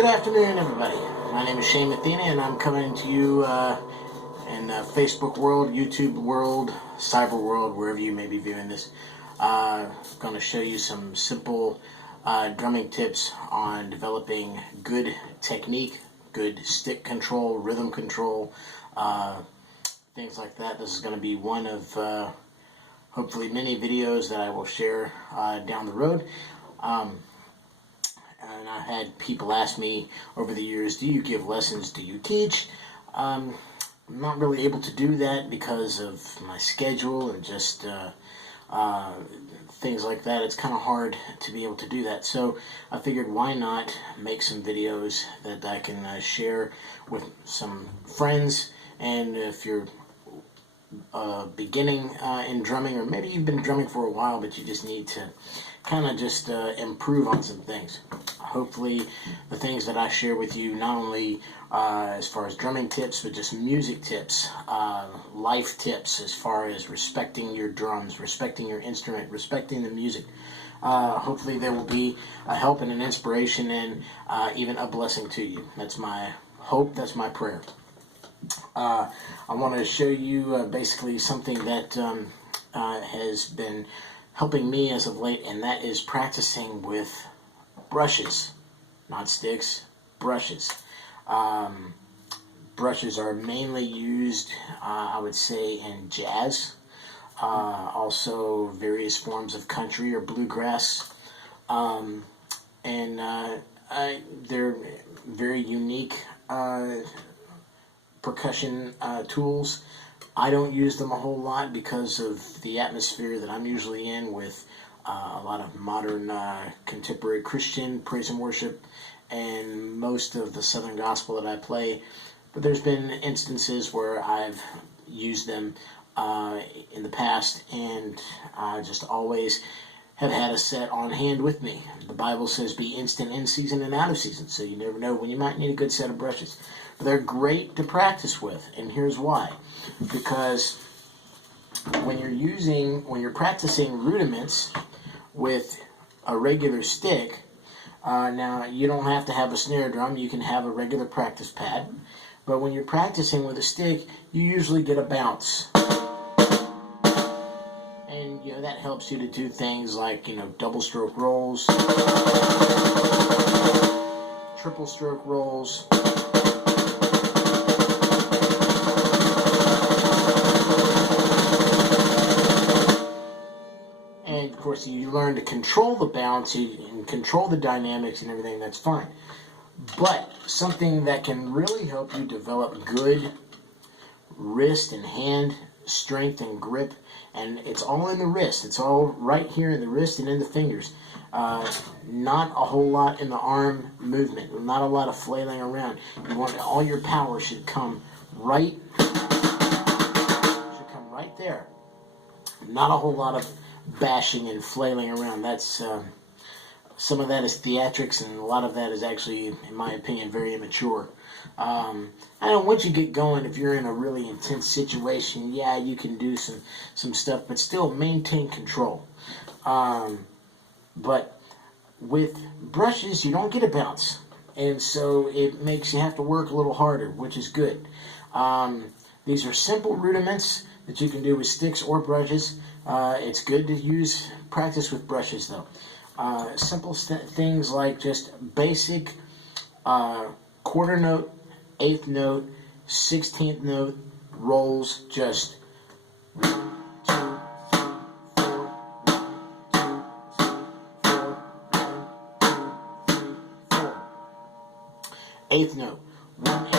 Good afternoon, everybody. My name is Shayne and I'm coming to you in Facebook world, YouTube world, cyber world, wherever you may be viewing this. Going to show you some simple drumming tips on developing good technique, good stick control, rhythm control, things like that. This is going to be one of hopefully many videos that I will share down the road. And I had people ask me over the years, do you give lessons? Do you teach? I'm not really able to do that because of my schedule and just things like that. It's kind of hard to be able to do that. So I figured, why not make some videos that I can share with some friends. And if you're beginning in drumming, or maybe you've been drumming for a while but you just need to kind of just improve on some things. Hopefully the things that I share with you, not only as far as drumming tips, but just music tips, life tips as far as respecting your drums, respecting your instrument, respecting the music. Hopefully there will be a help and an inspiration and even a blessing to you. That's my hope, that's my prayer. I want to show you basically something that has been helping me as of late, and that is practicing with brushes, not sticks, brushes. Brushes are mainly used, I would say, in jazz, also various forms of country or bluegrass, and they're very unique percussion tools. I don't use them a whole lot because of the atmosphere that I'm usually in with a lot of modern contemporary Christian praise and worship and most of the Southern gospel that I play. But there's been instances where I've used them in the past, and I just always have had a set on hand with me. The Bible says be instant in season and out of season, so you never know when you might need a good set of brushes. But they're great to practice with, and here's why. Because when you're practicing rudiments with a regular stick, now you don't have to have a snare drum, you can have a regular practice pad, but when you're practicing with a stick, you usually get a bounce. And that helps you to do things like double stroke rolls, triple stroke rolls, and of course you learn to control the bounce and control the dynamics and everything. That's fine. But something that can really help you develop good wrist and hand strength and grip, and it's all in the wrist. It's all right here in the wrist and in the fingers. Not a whole lot in the arm movement. Not a lot of flailing around. You want all your power should come right there. Not a whole lot of bashing and flailing around. That's some of that is theatrics, and a lot of that is actually, in my opinion, very immature. I know once you get going, if you're in a really intense situation, yeah, you can do some stuff, but still maintain control. But with brushes, you don't get a bounce, and so it makes you have to work a little harder, which is good. These are simple rudiments that you can do with sticks or brushes. It's good to practice with brushes, though. Simple things like just basic quarter note, eighth note, 16th note rolls, just 1, 2, 3, 4, 4. Eighth note, 1 and 2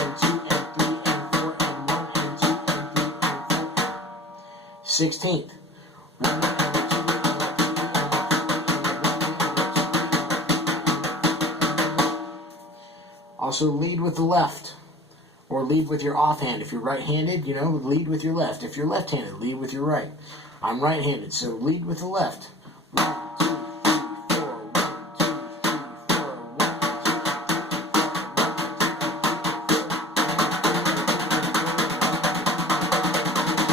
and 3 and 4 and 1 and 2 and 3 and 4. 16th, 1 and 2 and 3 and 4. Also lead with the left, or lead with your offhand. If you're right-handed, lead with your left. If you're left-handed, lead with your right. I'm right-handed, so lead with the left. 1, 2, 3, 4, 1, 2, 3, 4, 1, 2, 3,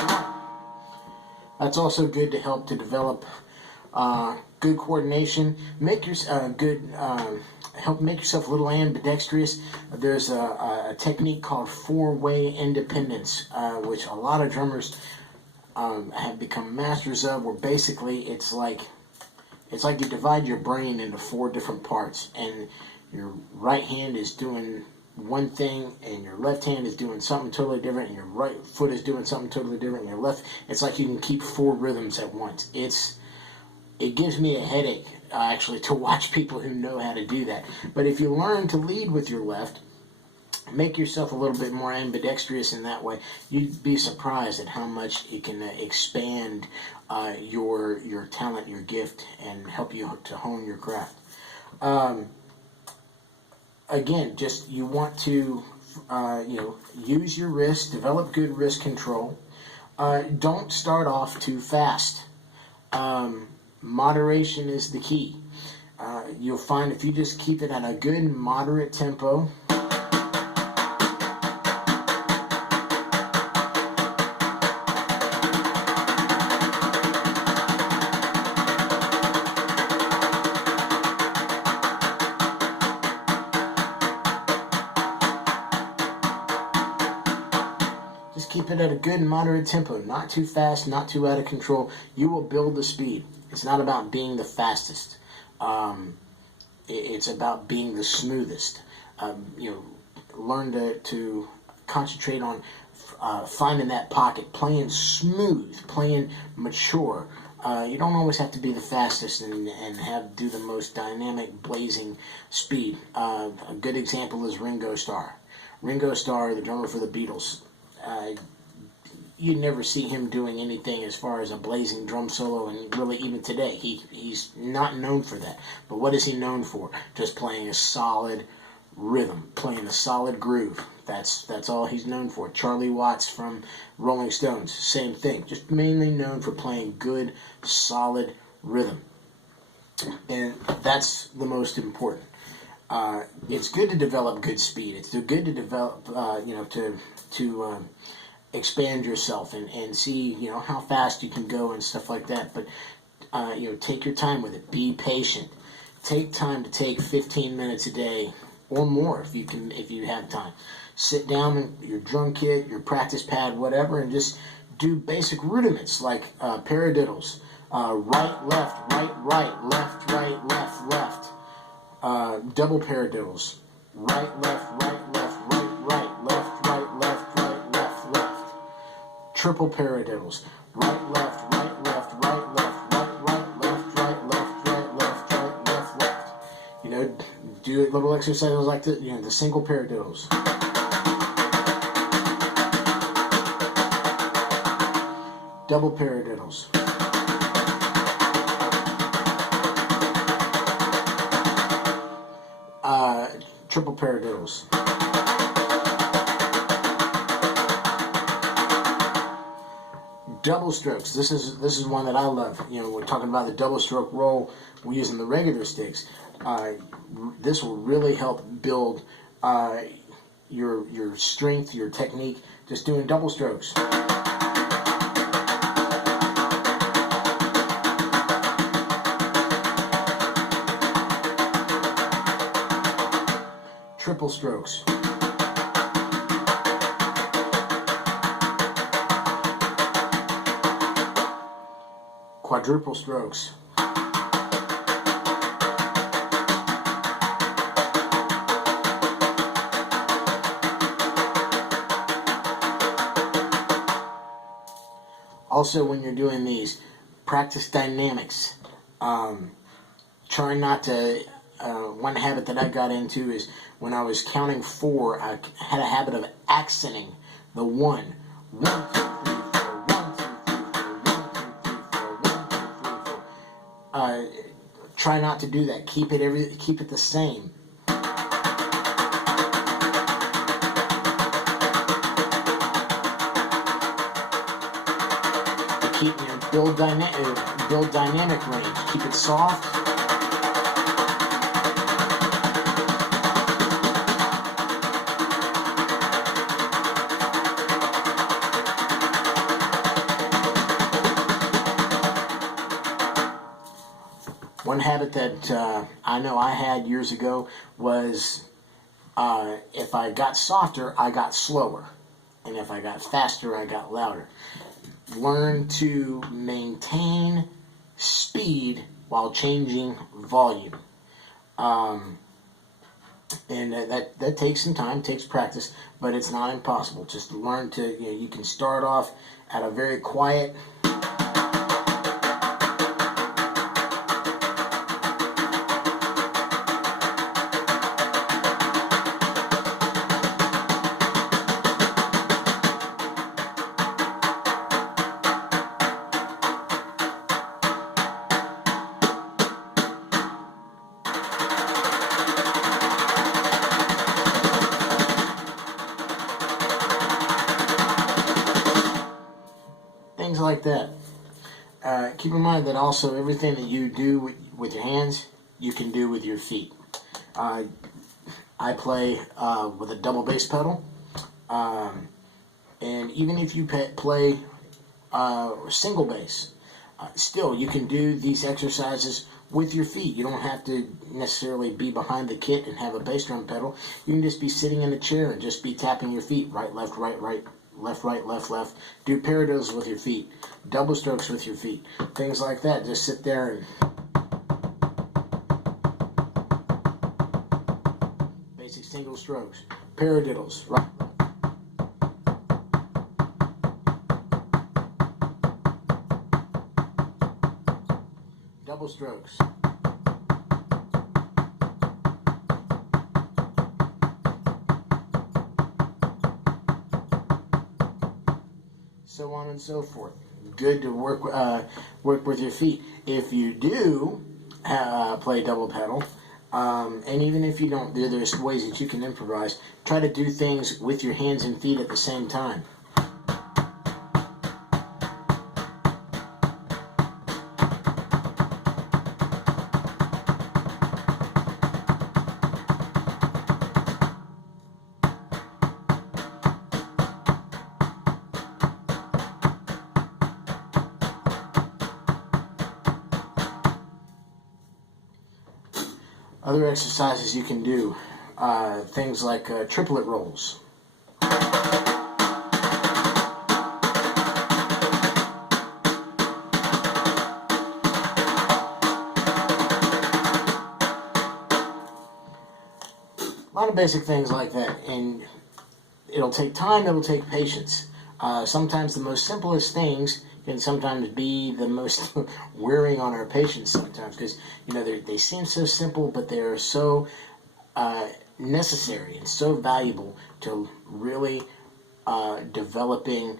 4. That's also good to help to develop good coordination, make your help make yourself a little ambidextrous, there's a technique called four-way independence, which a lot of drummers have become masters of, where basically it's like you divide your brain into four different parts, and your right hand is doing one thing, and your left hand is doing something totally different, and your right foot is doing something totally different, and your left, it's like you can keep four rhythms at once. It gives me a headache, actually, to watch people who know how to do that. But if you learn to lead with your left, make yourself a little bit more ambidextrous in that way, you'd be surprised at how much it can expand your talent, your gift, and help you to hone your craft. Again, just you want to use your wrist, develop good wrist control. Don't start off too fast. Moderation is the key. You'll find if you just keep it at a good moderate tempo, just keep it at a good moderate tempo, not too fast, not too out of control. You will build the speed. It's not about being the fastest. It's about being the smoothest. Learn to concentrate on finding that pocket, playing smooth, playing mature. You don't always have to be the fastest and do the most dynamic, blazing speed. A good example is Ringo Starr. Ringo Starr, the drummer for the Beatles. You never see him doing anything as far as a blazing drum solo, and really even today, he's not known for that. But what is he known for? Just playing a solid rhythm, playing a solid groove. That's all he's known for. Charlie Watts from Rolling Stones, same thing. Just mainly known for playing good, solid rhythm. And that's the most important. It's good to develop good speed. It's good to develop, to expand yourself and see, how fast you can go and stuff like that. But, take your time with it. Be patient. Take time to take 15 minutes a day or more if you have time. Sit down with your drum kit, your practice pad, whatever, and just do basic rudiments like paradiddles. Right, left, right, left, right, left, left. Double paradiddles. Right, left, right, left, right, left, right, left, right, left. Triple paradiddles. Right, left, right, left, right, left, right, left, right, left. Do little exercises like the single paradiddles. Double paradiddles. Triple paradiddles. Double strokes. This is one that I love. We're talking about the double stroke roll. We're using the regular sticks. This will really help build your strength, your technique. Just doing double strokes. Triple strokes. Quadruple strokes. Also, when you're doing these, practice dynamics. Try not to. One habit that I got into is when I was counting 4, I had a habit of accenting the 1. 1, 2, 3, 4, 1, 2, 3, 4, 1, 2, 3, 4, 1, 2, 3, 4. Try not to do that. Keep it the same. Build dynamic range. Keep it soft. One habit that I know I had years ago was if I got softer, I got slower. And if I got faster, I got louder. Learn to maintain speed while changing volume. And that takes some time, takes practice, but it's not impossible. Just learn to, you can start off at a very quiet, things like that. Keep in mind that also everything that you do with your hands, you can do with your feet. I play with a double bass pedal, and even if you play single bass, still you can do these exercises with your feet. You don't have to necessarily be behind the kit and have a bass drum pedal. You can just be sitting in a chair and just be tapping your feet, right, left, right, right, left, right, left, left. Do paradiddles with your feet, double strokes with your feet, things like that. Just sit there and basic single strokes, paradiddles, right, double strokes. So on and so forth. Good to work with your feet. If you do play double pedal, and even if you don't, there's ways that you can improvise. Try to do things with your hands and feet at the same time. Other exercises you can do, things like triplet rolls. A lot of basic things like that, and it'll take time, it'll take patience. Sometimes the most simplest things can sometimes be the most wearing on our patience sometimes, because they seem so simple, but they're so necessary and so valuable to really developing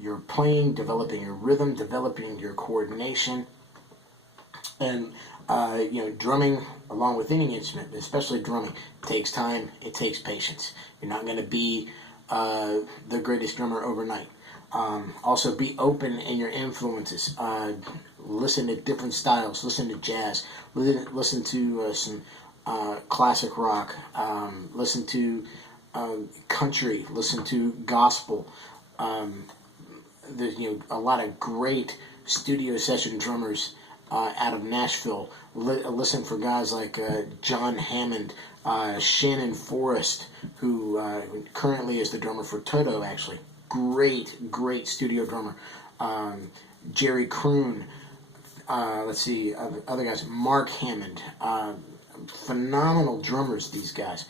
your playing, developing your rhythm, developing your coordination, and drumming, along with any instrument, especially drumming, takes time, it takes patience. You're not going to be the greatest drummer overnight. Also, be open in your influences. Listen to different styles. Listen to jazz. Listen to some classic rock. Listen to country. Listen to gospel. There's a lot of great studio session drummers out of Nashville. Listen for guys like John Hammond, Shannon Forrest, who currently is the drummer for Toto, actually. Great studio drummer. Jerry Kroon. Let's see, other guys. Mark Hammond. Phenomenal drummers, these guys.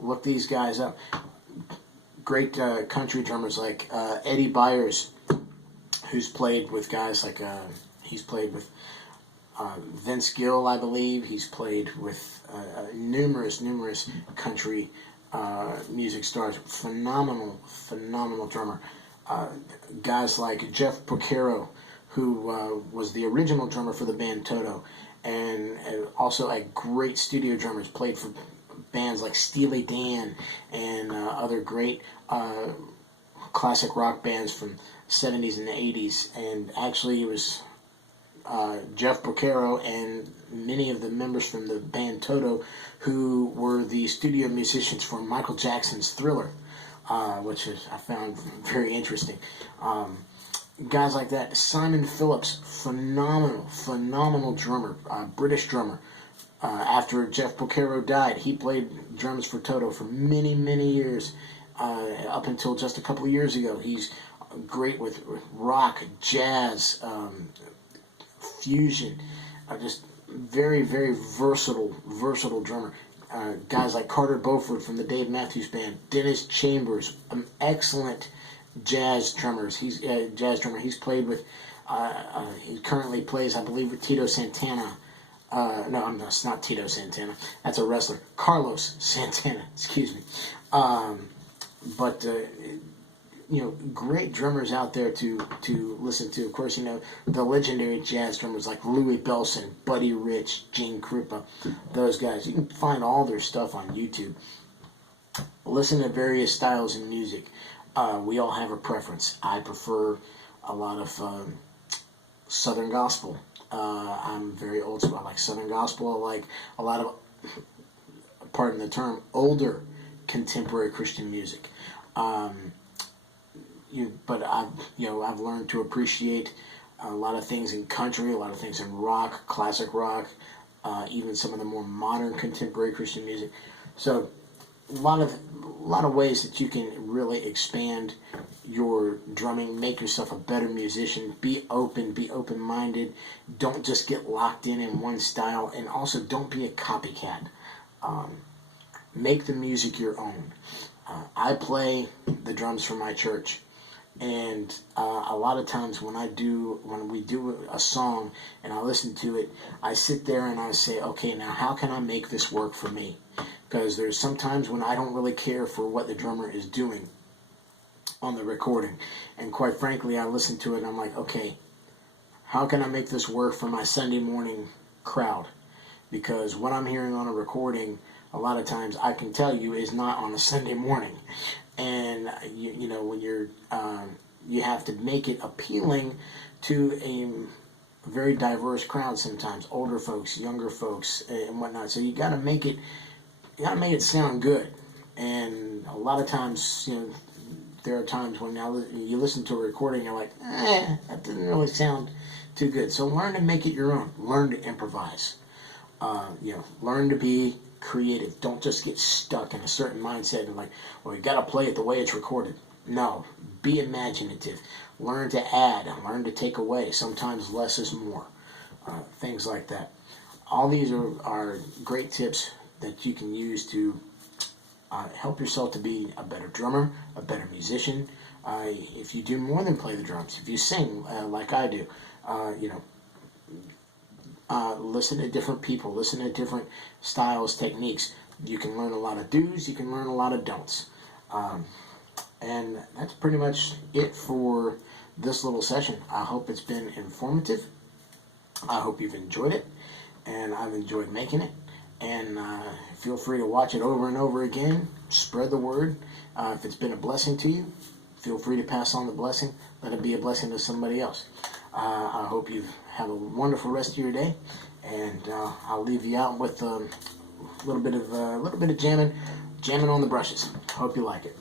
Look these guys up. Great country drummers like Eddie Byers, who's played with guys like, he's played with Vince Gill, I believe. He's played with numerous country music stars. Phenomenal drummer. Guys like Jeff Porcaro, who was the original drummer for the band Toto, and also a great studio drummer. He's played for bands like Steely Dan and other great classic rock bands from 70s and 80s. And actually it was Jeff Porcaro and many of the members from the band Toto who were the studio musicians for Michael Jackson's Thriller, which I found very interesting. Guys like that. Simon Phillips, phenomenal drummer, British drummer. After Jeff Porcaro died, he played drums for Toto for many, many years, up until just a couple of years ago. He's great with rock, jazz, fusion, just very, very versatile drummer. Guys like Carter Beauford from the Dave Matthews Band, Dennis Chambers, excellent jazz drummers. He's a jazz drummer. He's played with. He currently plays, I believe, with Tito Santana. No, it's not Tito Santana. That's a wrestler. Carlos Santana. Excuse me. But great drummers out there to listen to. Of course, the legendary jazz drummers like Louis Bellson, Buddy Rich, Gene Krupa, those guys. You can find all their stuff on YouTube. Listen to various styles in music. We all have a preference. I prefer a lot of Southern gospel. I'm very old school. I like Southern gospel. I like a lot of, pardon the term, older contemporary Christian music. But I've learned to appreciate a lot of things in country, a lot of things in rock, classic rock, even some of the more modern contemporary Christian music. So a lot of ways that you can really expand your drumming, make yourself a better musician. Be open-minded. Don't just get locked in one style, and also don't be a copycat. Make the music your own. I play the drums for my church, and a lot of times when we do a song and I listen to it, I sit there and I say, okay, now how can I make this work for me? Because there's sometimes when I don't really care for what the drummer is doing on the recording, and quite frankly, I listen to it and I'm like, okay, how can I make this work for my Sunday morning crowd? Because what I'm hearing on a recording, a lot of times I can tell you is not on a Sunday morning. And when you're you have to make it appealing to a very diverse crowd sometimes, older folks, younger folks, and whatnot. So you got to make it sound good. And a lot of times, there are times when you listen to a recording, you're like, that didn't really sound too good. So learn to make it your own. Learn to improvise. Learn to be creative. Don't just get stuck in a certain mindset and like, well, you got to play it the way it's recorded. No, be imaginative. Learn to add and learn to take away. Sometimes less is more. Things like that. All these are great tips that you can use to help yourself to be a better drummer, a better musician. If you do more than play the drums, if you sing like I do, listen to different people, listen to different styles, techniques. You can learn a lot of do's, you can learn a lot of don'ts. And that's pretty much it for this little session. I hope it's been informative. I hope you've enjoyed it, and I've enjoyed making it. And feel free to watch it over and over again. Spread the word. If it's been a blessing to you, feel free to pass on the blessing. Let it be a blessing to somebody else. I hope you have a wonderful rest of your day, and I'll leave you out with a little bit of jamming on the brushes. Hope you like it.